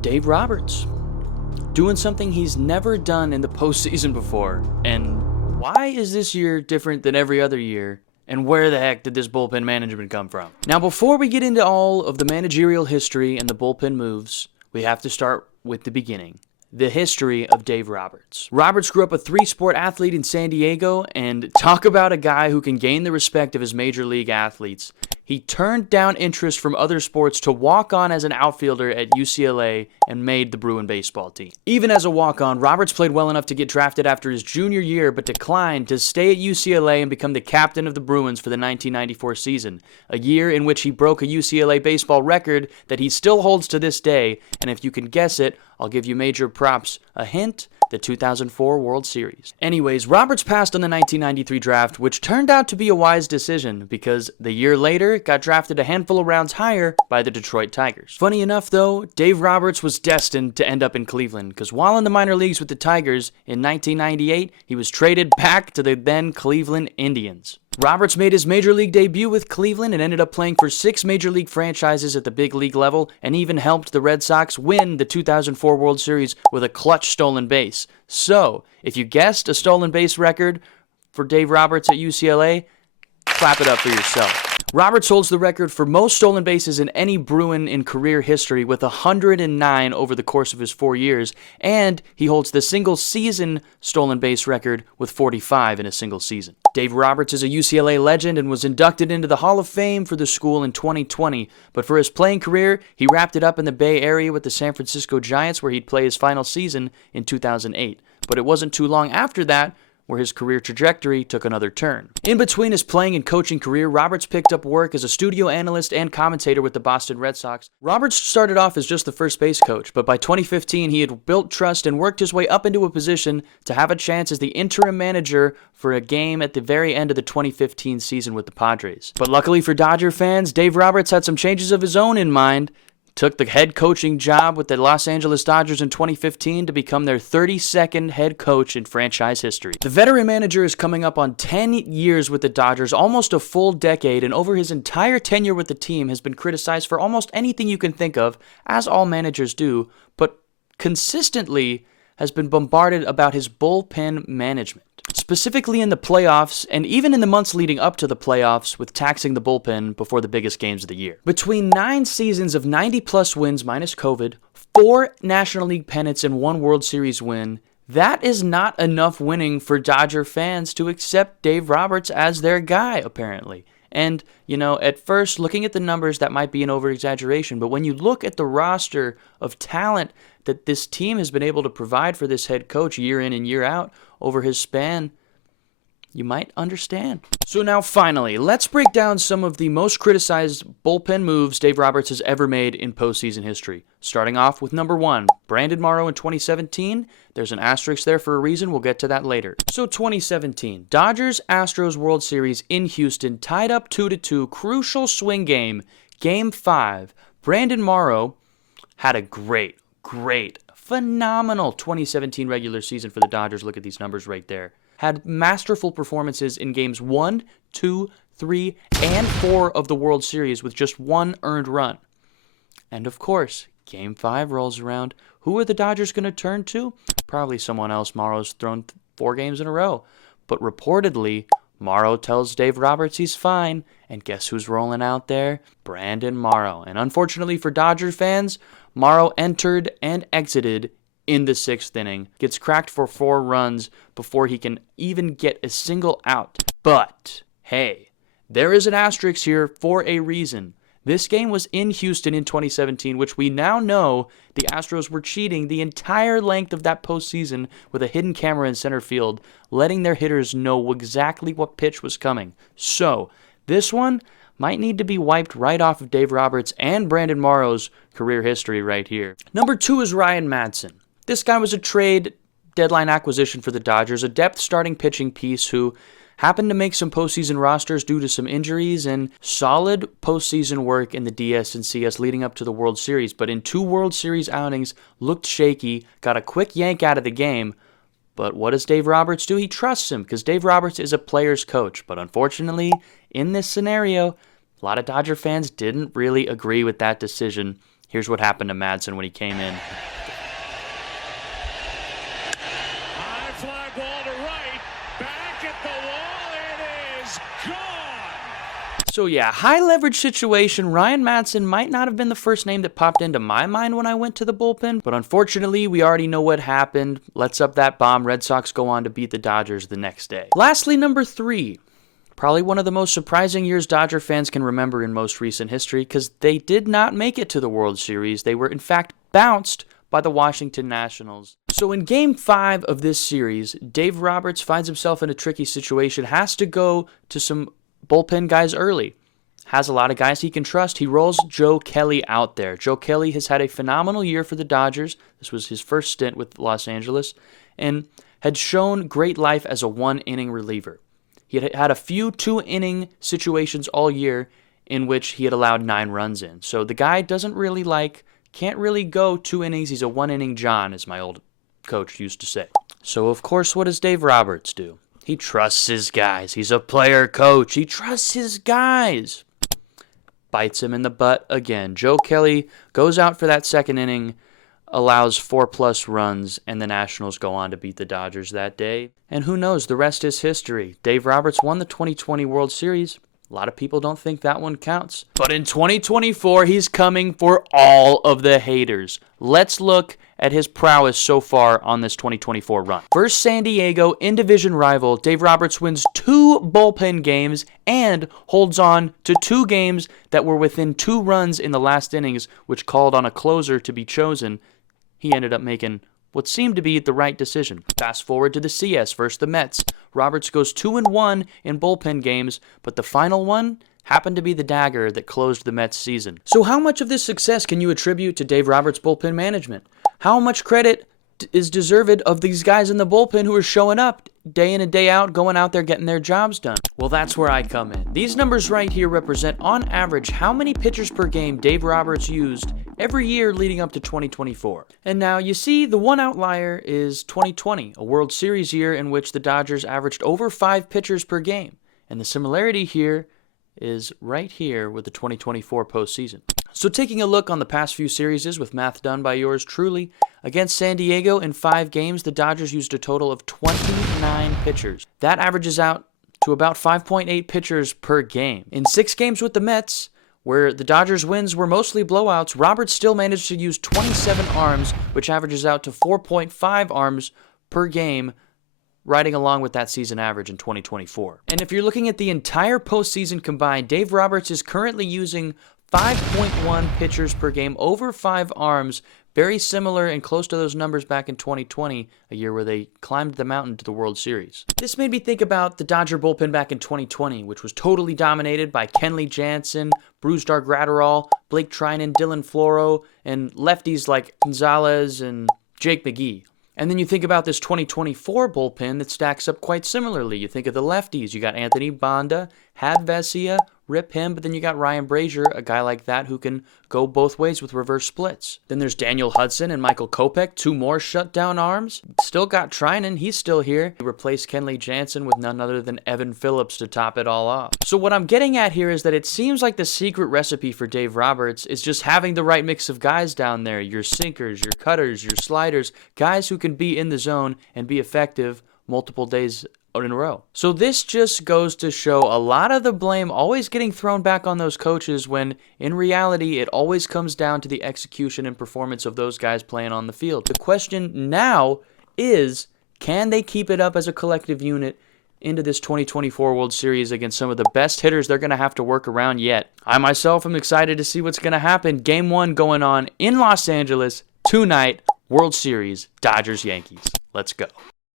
Dave Roberts, doing something he's never done in the postseason before. And why is this year different than every other year? And where the heck did this bullpen management come from? Now, before we get into all of the managerial history and the bullpen moves, we have to start with the beginning. The history of Dave Roberts. Roberts grew up a three-sport athlete in San Diego, and talk about a guy who can gain the respect of his major league athletes. He turned down interest from other sports to walk on as an outfielder at UCLA and made the Bruin baseball team. Even as a walk-on, Roberts played well enough to get drafted after his junior year, but declined to stay at UCLA and become the captain of the Bruins for the 1994 season, a year in which he broke a UCLA baseball record that he still holds to this day, and if you can guess it, I'll give you major props. A hint, the 2004 World Series. Anyways, Roberts passed on the 1993 draft, which turned out to be a wise decision because the year later got drafted a handful of rounds higher by the Detroit Tigers. Funny enough though, Dave Roberts was destined to end up in Cleveland because while in the minor leagues with the Tigers in 1998, he was traded back to the then Cleveland Indians. Roberts made his major league debut with Cleveland and ended up playing for 6 major league franchises at the big league level and even helped the Red Sox win the 2004 World Series with a clutch stolen base. So, if you guessed a stolen base record for Dave Roberts at UCLA, clap it up for yourself. Roberts holds the record for most stolen bases in any Bruin in career history with 109 over the course of his 4 years, and he holds the single-season stolen base record with 45 in a single season. Dave Roberts is a UCLA legend and was inducted into the Hall of Fame for the school in 2020, but for his playing career, he wrapped it up in the Bay Area with the San Francisco Giants where he'd play his final season in 2008. But it wasn't too long after that where his career trajectory took another turn. In between his playing and coaching career, Roberts picked up work as a studio analyst and commentator with the Boston Red Sox. Roberts started off as just the first base coach, but by 2015 he had built trust and worked his way up into a position to have a chance as the interim manager for a game at the very end of the 2015 season with the Padres. But luckily for Dodger fans, Dave Roberts had some changes of his own in mind. Took the head coaching job with the Los Angeles Dodgers in 2015 to become their 32nd head coach in franchise history. The veteran manager is coming up on 10 years with the Dodgers, almost a full decade, and over his entire tenure with the team has been criticized for almost anything you can think of, as all managers do, but consistently has been bombarded about his bullpen management. Specifically in the playoffs, and even in the months leading up to the playoffs, with taxing the bullpen before the biggest games of the year. Between 9 seasons of 90-plus wins minus COVID, 4 National League pennants, and 1 World Series win, that is not enough winning for Dodger fans to accept Dave Roberts as their guy, apparently. And, at first, looking at the numbers, that might be an over-exaggeration, but when you look at the roster of talent that this team has been able to provide for this head coach year in and year out over his span, you might understand. So now finally, let's break down some of the most criticized bullpen moves Dave Roberts has ever made in postseason history. Starting off with number 1, Brandon Morrow in 2017. There's an asterisk there for a reason, we'll get to that later. So 2017, Dodgers-Astros World Series in Houston, tied up 2-2, crucial swing game, Game 5. Brandon Morrow had a great, phenomenal 2017 regular season for the Dodgers. Look at these numbers right there. Had masterful performances in games 1, 2, 3, and 4 of the World Series with just 1 earned run. And of course, Game 5 rolls around. Who are the Dodgers going to turn to? Probably someone else. Morrow's thrown 4 games in a row. But reportedly, Morrow tells Dave Roberts he's fine. And guess who's rolling out there? Brandon Morrow. And unfortunately for Dodger fans, Morrow entered and exited in the 6th inning, gets cracked for 4 runs before he can even get a single out. But, hey, there is an asterisk here for a reason. This game was in Houston in 2017, which we now know the Astros were cheating the entire length of that postseason with a hidden camera in center field, letting their hitters know exactly what pitch was coming. So, this one might need to be wiped right off of Dave Roberts and Brandon Morrow's career history right here. Number 2 is Ryan Madson. This guy was a trade deadline acquisition for the Dodgers, a depth starting pitching piece who happened to make some postseason rosters due to some injuries and solid postseason work in the DS and CS leading up to the World Series, but in 2 World Series outings looked shaky, got a quick yank out of the game. But what does Dave Roberts do? He trusts him because Dave Roberts is a player's coach. But unfortunately, in this scenario, a lot of Dodger fans didn't really agree with that decision Here's what happened to Madsen when he came in. High fly ball to right. Back at the wall. It is gone. So yeah, high leverage situation. Ryan Madsen might not have been the first name that popped into my mind when I went to the bullpen, but unfortunately, we already know what happened. Let's up that bomb. Red Sox go on to beat the Dodgers the next day. Lastly, number 3. Probably one of the most surprising years Dodger fans can remember in most recent history, because they did not make it to the World Series. They were, in fact, bounced by the Washington Nationals. So in Game 5 of this series, Dave Roberts finds himself in a tricky situation, has to go to some bullpen guys early. Has a lot of guys he can trust. He rolls Joe Kelly out there. Joe Kelly has had a phenomenal year for the Dodgers. This was his first stint with Los Angeles, and had shown great life as a one-inning reliever. He had had a few 2-inning situations all year in which he had allowed 9 runs in. So the guy can't really go 2 innings. He's a 1-inning John, as my old coach used to say. So, of course, what does Dave Roberts do? He trusts his guys. He's a player coach. He trusts his guys. Bites him in the butt again. Joe Kelly goes out for that 2nd inning, allows 4+ runs, and the Nationals go on to beat the Dodgers that day. And who knows, the rest is history. Dave Roberts won the 2020 World Series. A lot of people don't think that one counts. But in 2024, he's coming for all of the haters. Let's look at his prowess so far on this 2024 run. First San Diego, in-division rival, Dave Roberts wins 2 bullpen games and holds on to 2 games that were within 2 runs in the last innings, which called on a closer to be chosen. He ended up making what seemed to be the right decision. Fast forward to the CS versus the Mets. Roberts goes 2-1 in bullpen games, but the final one happened to be the dagger that closed the Mets season. So how much of this success can you attribute to Dave Roberts' bullpen management? How much credit is deserved of these guys in the bullpen who are showing up day in and day out, going out there getting their jobs done? Well, that's where I come in. These numbers right here represent, on average, how many pitchers per game Dave Roberts used every year leading up to 2024. And now, you see, the one outlier is 2020, a World Series year in which the Dodgers averaged over 5 pitchers per game. And the similarity here is right here with the 2024 postseason. So taking a look on the past few series with math done by yours truly, against San Diego in 5 games, the Dodgers used a total of 29 pitchers. That averages out to about 5.8 pitchers per game. In 6 games with the Mets, where the Dodgers' wins were mostly blowouts, Roberts still managed to use 27 arms, which averages out to 4.5 arms per game, riding along with that season average in 2024. And if you're looking at the entire postseason combined, Dave Roberts is currently using 5.1 pitchers per game, over 5 arms, very similar and close to those numbers back in 2020, a year where they climbed the mountain to the World Series. This made me think about the Dodger bullpen back in 2020, which was totally dominated by Kenley Jansen, Brusdar Graterol, Blake Trinan, Dylan Floro, and lefties like Gonzalez and Jake McGee. And then you think about this 2024 bullpen that stacks up quite similarly. You think of the lefties. You got Anthony Banda, Had Vesia, rip him, but then you got Ryan Brazier, a guy like that who can go both ways with reverse splits. Then there's Daniel Hudson and Michael Kopech, 2 more shutdown arms. Still got Trinan, he's still here. He replaced Kenley Jansen with none other than Evan Phillips to top it all off. So what I'm getting at here is that it seems like the secret recipe for Dave Roberts is just having the right mix of guys down there. Your sinkers, your cutters, your sliders, guys who can be in the zone and be effective multiple days in a row. So this just goes to show a lot of the blame always getting thrown back on those coaches, when in reality it always comes down to the execution and performance of those guys playing on the field. The question now is, can they keep it up as a collective unit into this 2024 World Series against some of the best hitters they're going to have to work around yet? I myself am excited to see what's going to happen. Game 1 going on in Los Angeles tonight. World Series, Dodgers-Yankees. Let's go.